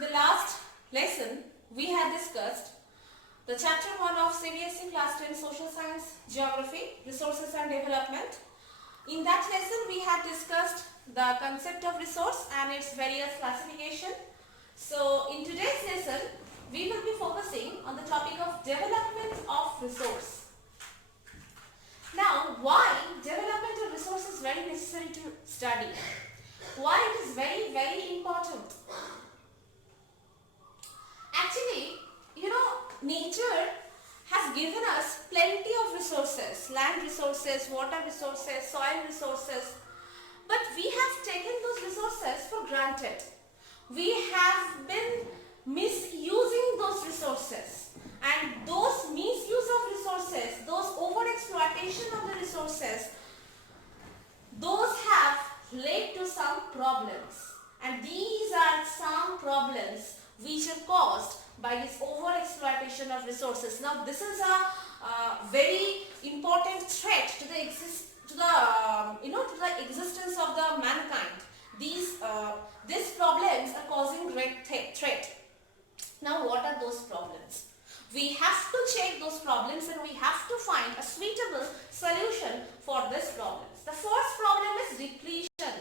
In the last lesson, we had discussed the chapter 1 of CBSE class 10 social science geography, resources and development. In that lesson, we had discussed the concept of resource and its various classification. So, in today's lesson, we will be focusing on the topic of development of resource. Now, why development of resource is very necessary to study? Why it is very important? Actually, nature has given us plenty of resources, land resources, water resources, soil resources, but we have taken those resources for granted. We have been misusing those resources, and those misuse of resources, those over exploitation of the resources, those have led to some problems, and these are some problems which are caused by this over exploitation of resources. Now this is a very important threat to the existence of the mankind. These problems are causing great threat. Now what are those problems? We have to check those problems and we have to find a suitable solution for these problems. The first problem is depletion.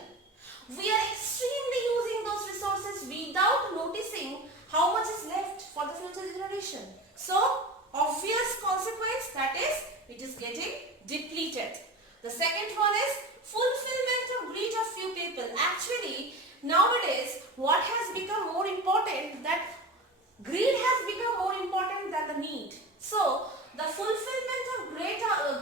We are extremely using those resources without noticing how much is left for the future generation. So, obvious consequence, that is, it is getting depleted. The second one is fulfillment of greed of few people. Actually, nowadays, what has become more important, that greed has become more important than the need. So, the fulfillment of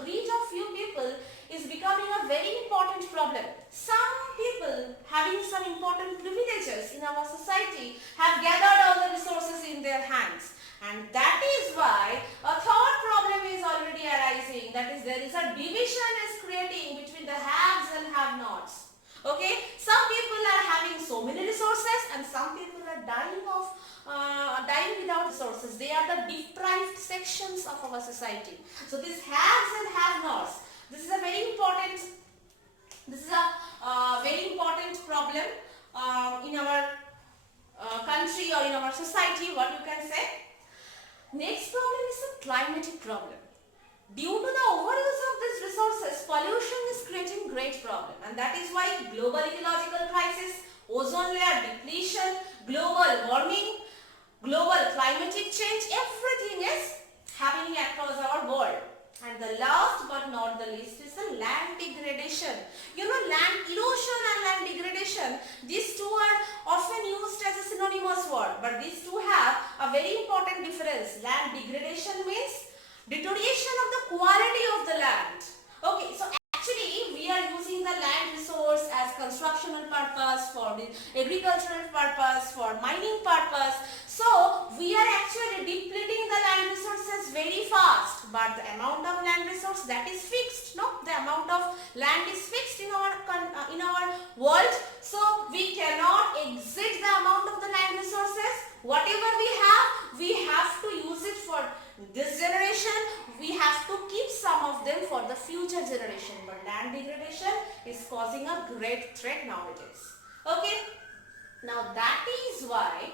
greed of few people is becoming a very important problem. Some people having some important privileges in our society have gathered all the resources in their hands, and that is why a third problem is already arising, that is, there is a division is creating between the haves and have-nots. Okay, some people are having so many resources and some people are dying without resources. They are the deprived sections of our society. So these haves and have-nots, this is a very important problem in our country or in our society, what you can say. Next problem is a climatic problem. Due to the overuse of these resources, pollution is creating great problem, and that is why global ecological crisis, ozone layer depletion, global warming, global climatic change, everything is happening across our world. And the last but not the least is the land degradation. Land erosion and land degradation, these two are often used as a synonymous word, but these two have a very important difference. Land degradation means deterioration of the quality of the land. Okay, so actually we are using the land resource as constructional purpose, for the agricultural purpose, for mining purpose. So we are actually depleting the land resources very fast, but the amount of land resource, that is fixed. No, the amount of land is fixed in our world. So we cannot exceed the amount of the land resources. Whatever we have to use it for this generation. We have to keep some of them for the future generation. But land degradation is causing a great threat nowadays. Okay. Now that is why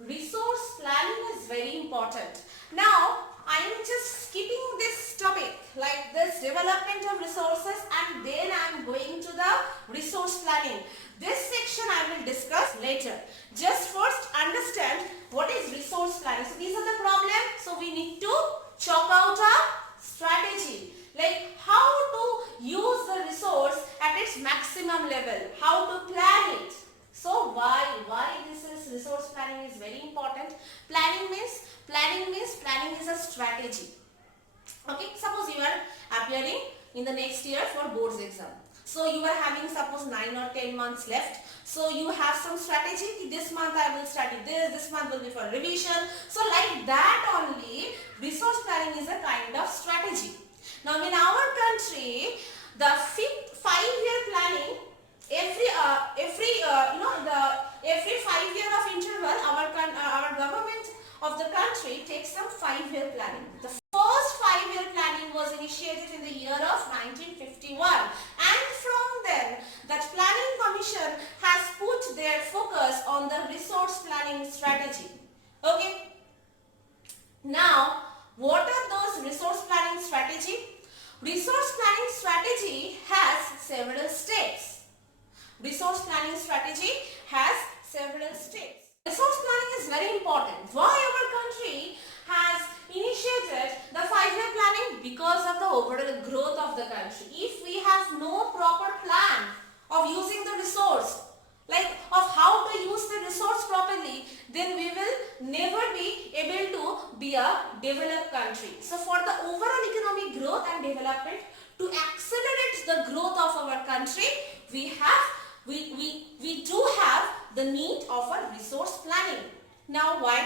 resource planning is very important. Now I am just skipping this topic, like this development of resources, and then I am going to the resource planning. This section I will discuss later. Just first understand what is resource planning. So these are the problems. So we need to chalk out a strategy, like how to use the resource at its maximum level, how to plan it. So why this is resource planning is very important. Planning is a strategy. Okay, suppose you are appearing in the next year for boards exam. So you are having suppose 9 or 10 months left. So you have some strategy. This month I will study this month will be for revision. So like that only, resource planning is a kind of strategy. Now in our country, the 5-year planning, every 5 year of interval, our government of the country takes some 5-year planning. The first 5-year planning was initiated in the year of 1951, and from then that planning commission has put their focus on the resource planning strategy. Okay. Now, what are those resource planning strategy? Resource planning strategy has several steps. Resource planning strategy has several steps. Resource planning is very important. Why our country has initiated the 5-year planning? Because of the overall growth of the country. If we have no proper plan of using the resource, like of how to use the resource properly, then we will never be able to be a developed country. So for the overall economic growth and development, to accelerate the growth of our country, we do have the need of a resource planning. Now why?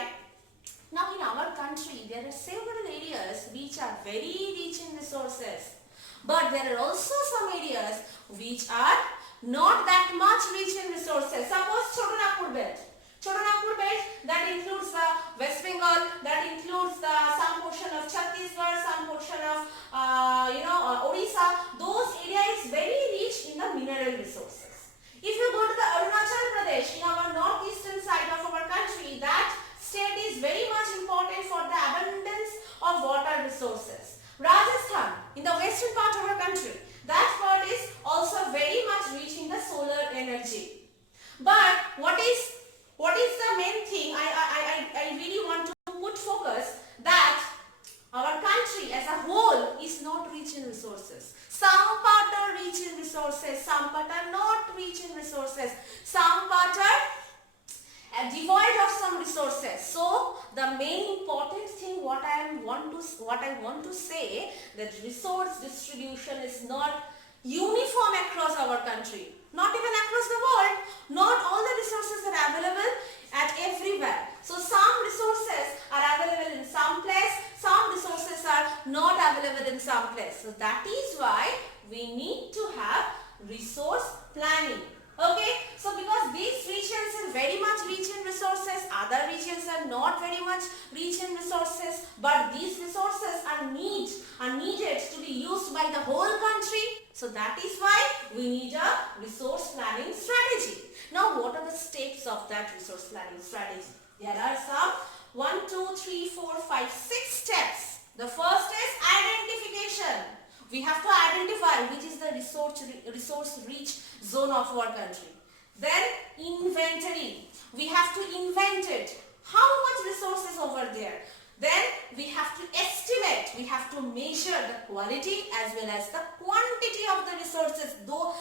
Now in our country there are several areas which are very rich in resources, but there are also some areas which are not that much rich in resources. Suppose Chotanagpur belt. Chotanagpur belt, that includes the West Bengal, that includes the some portion of Chhattisgarh, some portion of Odisha. Those areas is very rich in the mineral resources. If you go to the Arunachal Pradesh, in our northeastern side of our country, that state is very much important for the abundance of water resources. Rajasthan, in the western part of our country, that part is also very much rich in the solar energy. But what is the main thing I really want to put focus, that our country as a whole is not rich in resources. Some part are rich in resources, some part are not rich in resources, some part are devoid of some resources. So the main important thing what I want to say, that resource distribution is not uniform across our country, not even across the world. Not all the resources are available at everywhere. So some resources are available in some place, some resources are not available in some place. So that is why we need to have resource planning. Okay, so because these regions are very much rich in resources, other regions are not very much rich in resources, but these resources are needed to be used by the whole country. So that is why we need a resource planning strategy. Now what are the steps of that resource planning strategy? There are some 1, 2, 3, 4, 5, 6 steps. The first is identification. We have to identify which is the resource rich zone of our country. Then inventory. We have to invent it. How much resources over there? Then we have to estimate. We have to measure the quality as well as the quantity of the resources. Though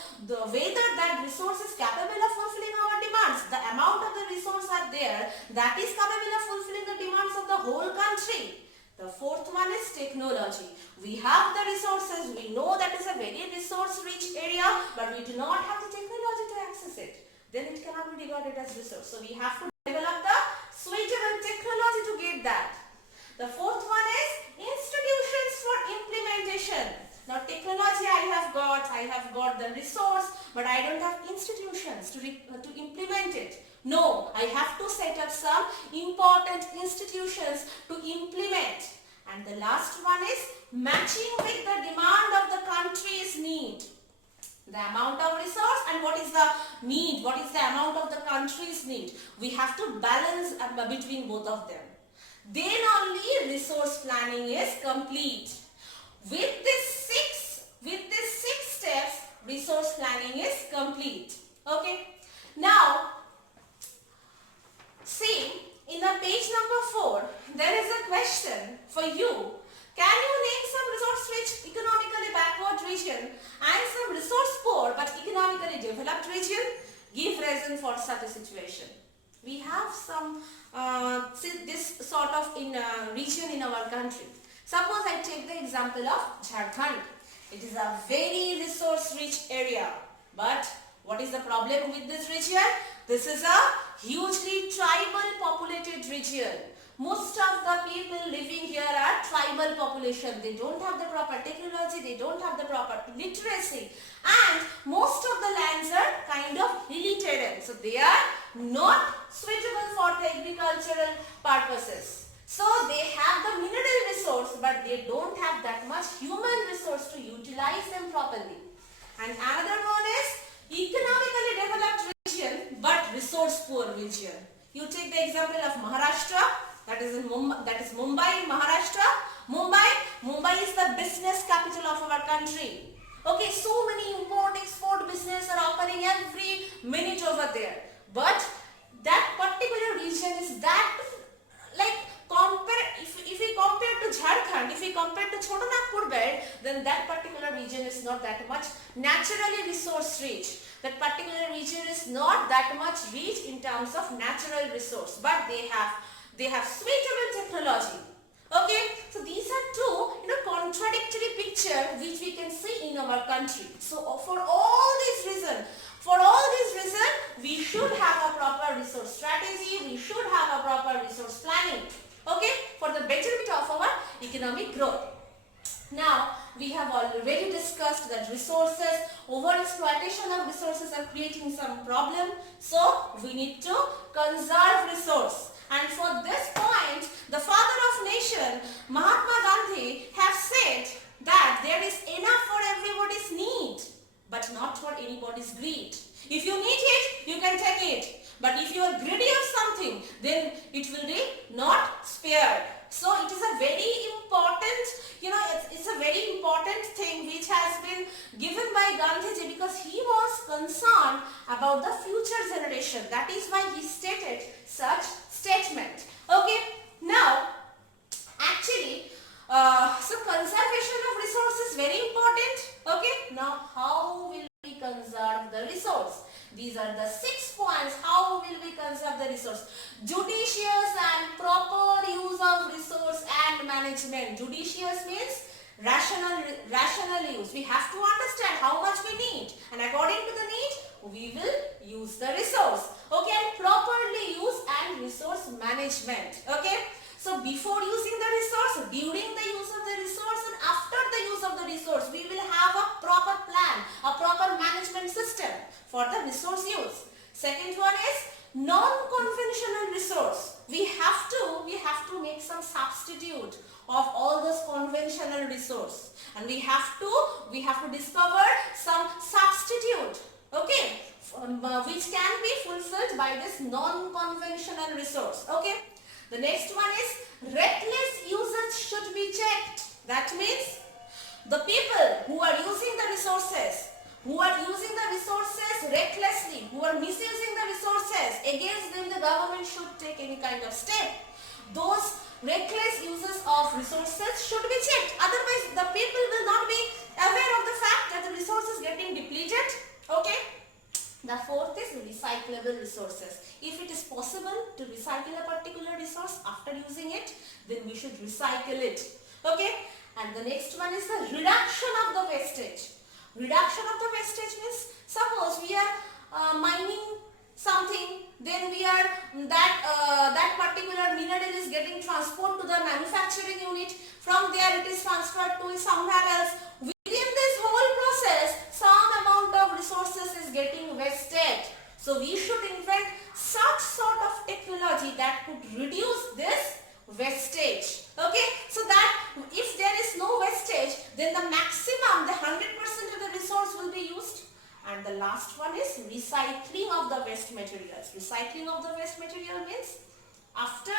whether that resource is capable of fulfilling our demands, the amount of the resource are there that is capable of fulfilling the demands of the whole country. The fourth one is technology. We have the resources, we know that is a very resource rich area, but we do not have the technology to access it. Then it cannot be regarded as resource. So we have to develop the suitable technology to get that. The fourth one is institutions for implementation. Now technology I have got the resource, but I don't have institutions to implement it. No, I have to set up some important institutions to implement. And the last one is matching with the demand of the country's need. The amount of resource and what is the need, what is the amount of the country's need. We have to balance between both of them. Then only resource planning is complete. With these six steps, resource planning is complete. Okay. Now, see, in the page number 4, there is a question for you. Can you name some resource-rich, economically backward region and some resource-poor but economically developed region? Give reason for such a situation. We have some this sort of region in our country. Suppose I take the example of Jharkhand. It is a very resource-rich area, but what is the problem with this region? This is a hugely tribal populated region. Most of the people living here are tribal population. They don't have the proper technology, they don't have the proper literacy, and most of the lands are kind of hilly terrain. So they are not suitable for the agricultural purposes. So they have the mineral resource, but they don't have that much human resource to utilize them properly. And another one is economically developed region but resource poor region. You take the example of Maharashtra, that is Mumbai in Maharashtra. Mumbai is the business capital of our country. Okay, so many import-export business are opening every minute over there. But that particular region is that, like, if we compare to Jharkhand, if we compare to Choto Nagpur belt, then that particular region is not that much naturally resource rich. That particular region is not that much rich in terms of natural resource, but they have suitable technology. Okay, so these are two contradictory picture which we can see in our country. So for all these reasons, we should have a proper resource strategy, we should have a proper resource planning, okay, for the betterment of our economic growth. Now, we have already discussed that resources, over-exploitation of resources are creating some problem. So, we need to conserve resource. And for this point, the father of nation, Mahatma Gandhi, have said that there is enough for everybody's need, but not for anybody's greed. If you need it, you can take it. But if you are greedy of something, then it will be not spared. So it is a very important, it's a very important thing which has been given by Gandhiji, because he was concerned about the future generation. That is why he stated such statement. Okay, now actually, so conservation of resource is very important. Okay, now how will we conserve the resource? These are the 6 points. How will we conserve the resource? Judicious and proper use of resource and management. Judicious means rational use. We have to understand how much we need, and according to the need, we will use the resource. Okay, and properly use and resource management. Okay, so before using the resource, during the use of the resource, and after the use of the resource, we will have a proper plan, a proper management system for the resource use. Second one is non-conventional resource. We have to make some substitute of all those conventional resource, and we have to discover some substitute, okay, which can be fulfilled by this non-conventional resource. Okay, the next one is reckless usage should be checked. That means the people who are using the resources, recklessly, who are misusing the resources, against them the government should take any kind of step. Those reckless uses of resources should be checked. Otherwise, the people will not be aware of the fact that the resource is getting depleted. Okay. The fourth is recyclable resources. If it is possible to recycle a particular resource after using it, then we should recycle it. Okay. And the next one is the reduction of the wastage. Reduction of the wastage means, suppose we are mining something, then we are that particular mineral is getting transported to the manufacturing unit. From there it is transferred to somewhere else. Within this whole process, some amount of resources is getting wasted. So we should invent such sort of technology that could reduce this wastage. Okay, so that if there is no wastage, then the maximum, the 100% of the resource will be used. And the last one is recycling of the waste materials. Recycling of the waste material means, after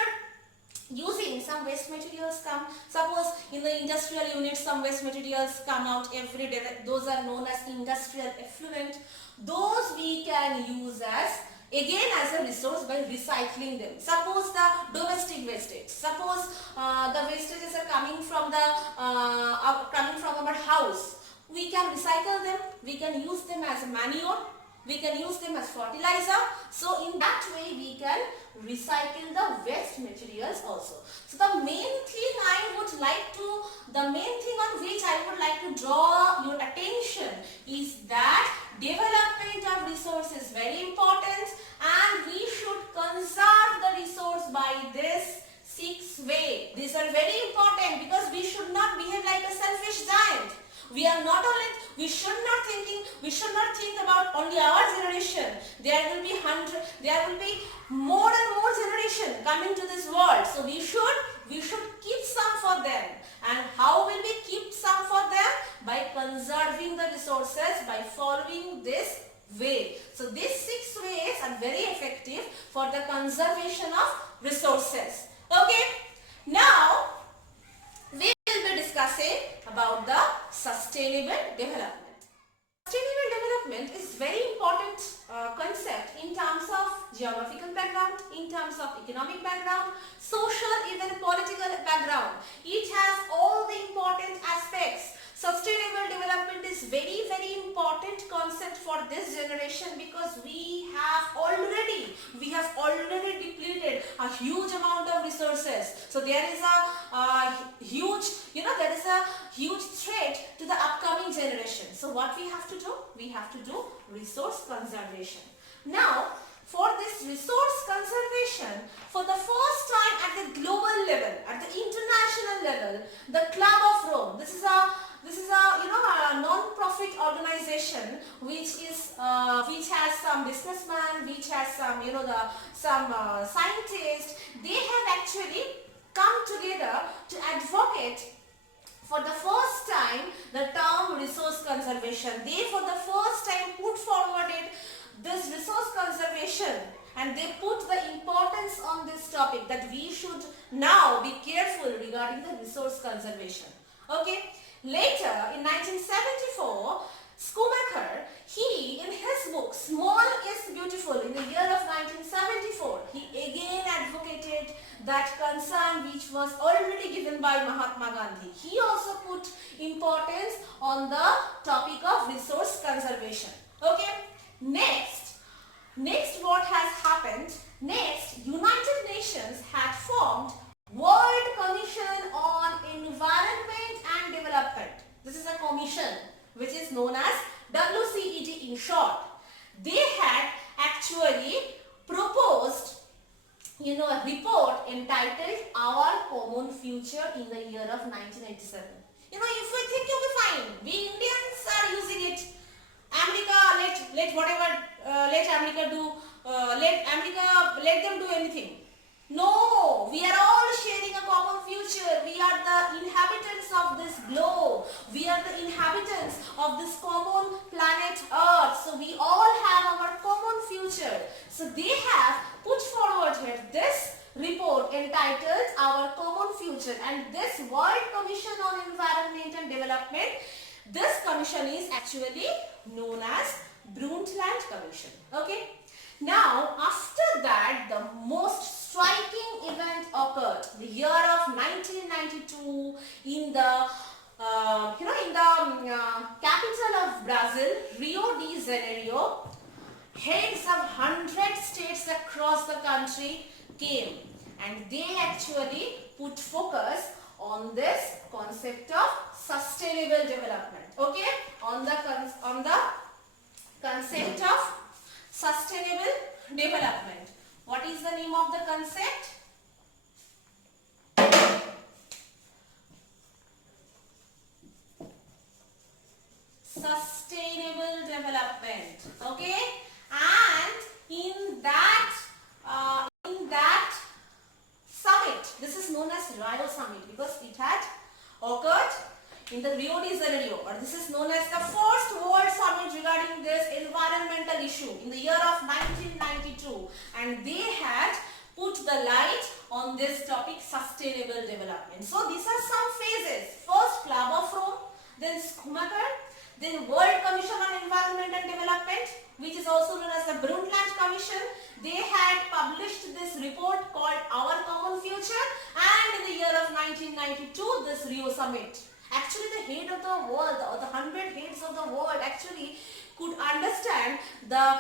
using, some waste materials come, suppose in the industrial unit some waste materials come out every day, those are known as industrial effluent. Those we can use as a resource by recycling them. Suppose the domestic wastage, suppose the wastages are coming from our house. We can recycle them, we can use them as manure, we can use them as fertilizer. So in that way we can recycle the waste materials also. So the main thing on which I would like to draw your attention is that development of resource is very important, and we should conserve the resource by this 6 ways. These are very important because we should not behave like a selfish giant. We should not think about only our generation. There will be more and more generation coming to this world. So we should keep some for them. And how will we keep some for them? By conserving the resources, by following this way. So these 6 ways are very effective for the conservation of resources. Okay, now we will be discussing about the sustainable development. Sustainable development is very important concept in terms of geographical background, in terms of economic background, social, even political background. It has all the important aspects. Sustainable development is very important concept for this generation because we have already depleted a huge amount of resources. So there is a huge threat to the upcoming generation. So what we have to do? We have to do resource conservation. Now, for this resource conservation, for the first time at the global level, at the international level, the Club of Rome. This is a non-profit organization which has some businessmen, which has some scientists. They have actually come together to advocate for the first time the term resource conservation. They for the first time put forward this resource conservation, and they put the importance on this topic that we should now be careful regarding the resource conservation. Okay. Later in 1974, Schumacher, he in his book Small is Beautiful in the year of 1974, he again advocated that concern which was already given by Mahatma Gandhi. He also put importance on the topic of resource conservation. Okay. Next what has happened? Next, United Nations had formed World Commission on Environment and Development. This is a commission which is known as WCED in short. They had actually proposed a report entitled Our Common Future in the year of 1987. If we think, okay, fine, we Indians are using it. America, let America do, let them do anything. No, we are all sharing a common future. We are the inhabitants of this globe. We are the inhabitants of this common planet Earth. So we all have our common future. So they have put forward here this report entitled Our Common Future, and this World Commission on Environment and Development, this commission is actually known as Brundtland Commission. Okay. Now, after that, the most striking event occurred the year of 1992 in the capital of Brazil, Rio de Janeiro. Heads of 100 states across the country came, and they actually put focus on this concept of sustainable development. Okay, on the concept of sustainable development. What is the name of the concept? Sustainable development. Okay, and in that summit, this is known as Rio Summit because it had occurred in the Rio de Janeiro, or this is known as the first World Summit regarding this environmental issue in the year of 1992, and they had put the light on this topic, sustainable development. So these are some phases. First Club of Rome, then Schumacher, then World Commission on Environment and Development, which is also known as the Brundtland Commission. They had published this report called Our Common Future, and in the year of 1992, this Rio Summit. Actually, the head of the world, or the 100 heads of the world actually could understand the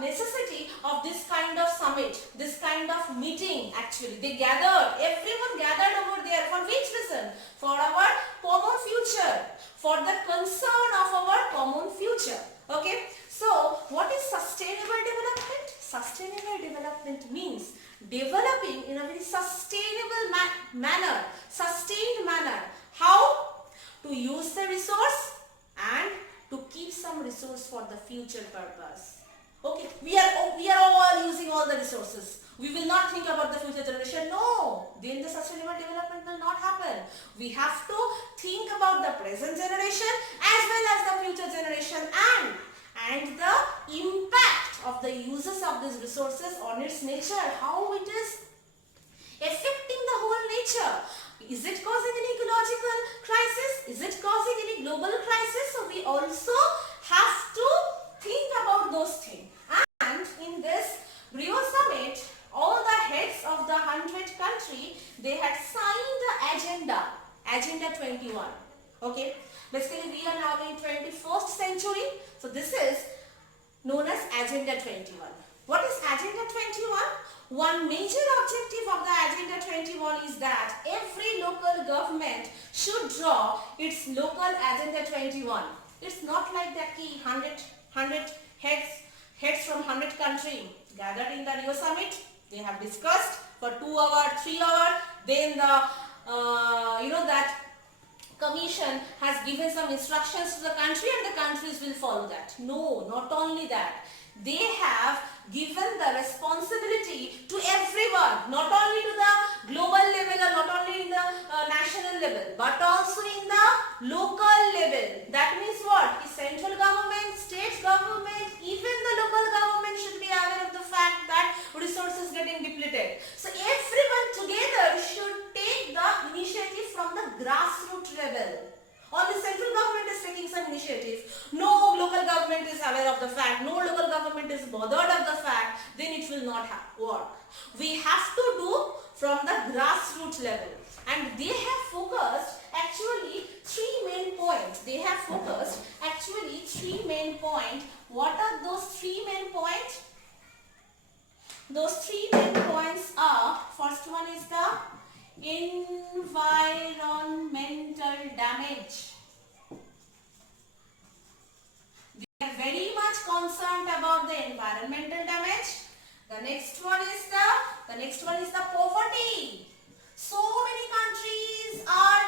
necessity of this kind of summit, this kind of meeting. Actually, they gathered, everyone gathered over there. For which reason? For our common future, for the concern of our common future. Okay, so what is sustainable development? Sustainable development means developing in a very sustainable manner, sustained manner. How? To use the resource and to keep some resource for the future purpose. Okay, we are all using all the resources. We will not think about the future generation. No, then the sustainable development will not happen. We have to think about the present generation as well as the future generation and the impact of the uses of these resources on its nature, how it is affecting the whole nature. Is it causing any ecological crisis? Is it causing any global crisis? So we also have to think about those things. And in this Rio Summit, all the heads of the 100 country, they had signed the Agenda 21. Okay. Basically, we are now in 21st century. So this is known as Agenda 21. What is Agenda 21? One major objective of the Agenda 21 is that every local government should draw its local Agenda 21. It's not like that 100 heads from 100 countries gathered in the Rio Summit. They have discussed for 2 hours, 3 hours. Then the that Commission has given some instructions to the country and the countries will follow that. No, not only that. They have given the responsibility to everyone, not only to the global level or not only in the national level, but also in the local level. That means what? The central government, state government, even the local government should be aware of the fact that resources getting depleted. So everyone together should take the initiative from the grassroots level. Only central government is taking some initiative. No local government is aware of the fact. No local government is bothered of the fact. Then it will not work. We have to do from the grassroots level. And they have focused actually 3 main points. They have focused actually 3 main points. What are those 3 main points? Those 3 main points are, first one is the environmental damage. We are very much concerned about the environmental damage. The next one is the poverty. So many countries are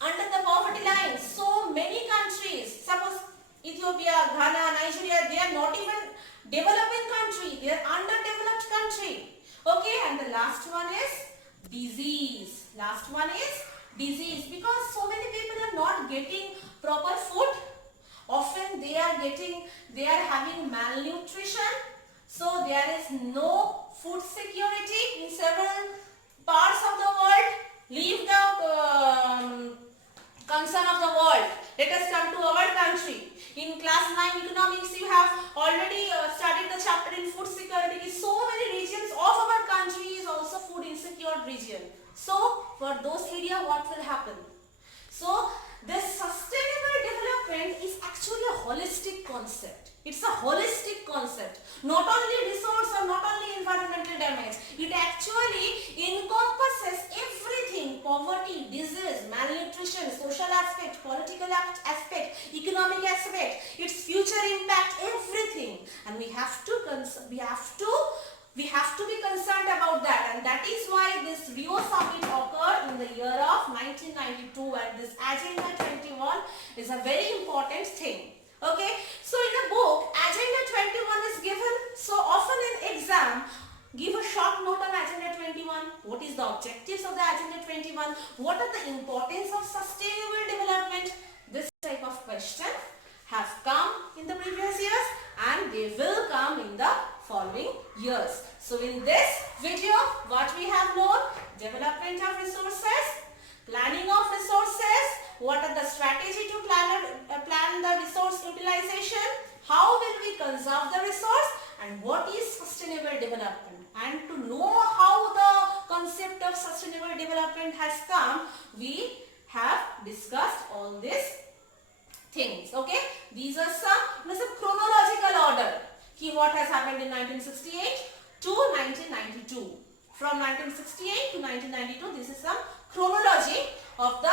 under the poverty line. So many countries, suppose Ethiopia, Ghana, Nigeria, they are not even developing country. They are underdeveloped country. Okay, and the last one is disease. Last one is disease, because so many people are not getting proper food. Often they are having malnutrition. So there is no food security in several parts of the world. Leave the concern of the world. Let us come to our country. In class 9 economics, you have already studied the chapter in food security. So many regions of our country is also food insecure region. So for those areas, what will happen? So this sustainable development is actually a holistic concept. It's a holistic concept. Not only resource or not only environmental damage. It actually encompasses everything. Poverty, disease, malnutrition, social aspect, political aspect, economic aspect, its future impact, everything. And we have to be concerned about that, and that is why this Rio Summit occurred in the year of 1992, and this Agenda 21 is a very important thing. Okay, so in a book, Agenda 21 is given. So often in exam, give a short note on Agenda 21. What is the objectives of the Agenda 21? What are the importance of sustainable development? This type of question have come in the previous years and they will come in the following years. So in this video, what we have known: development of resources, planning of resources, what are the strategy to plan the resource utilization, how will we conserve the resource, and what is sustainable development. And to know how the concept of sustainable development has come, we have discussed all these things. Okay, these are some chronological order. What has happened in 1968 to 1992. From 1968 to 1992, this is some chronology of the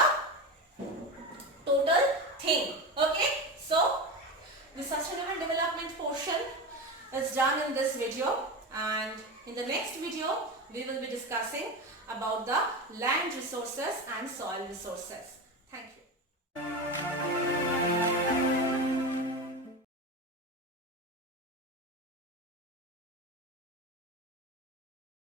total thing. Okay, so the sustainable development portion is done in this video, and in the next video we will be discussing about the land resources and soil resources. Thank you.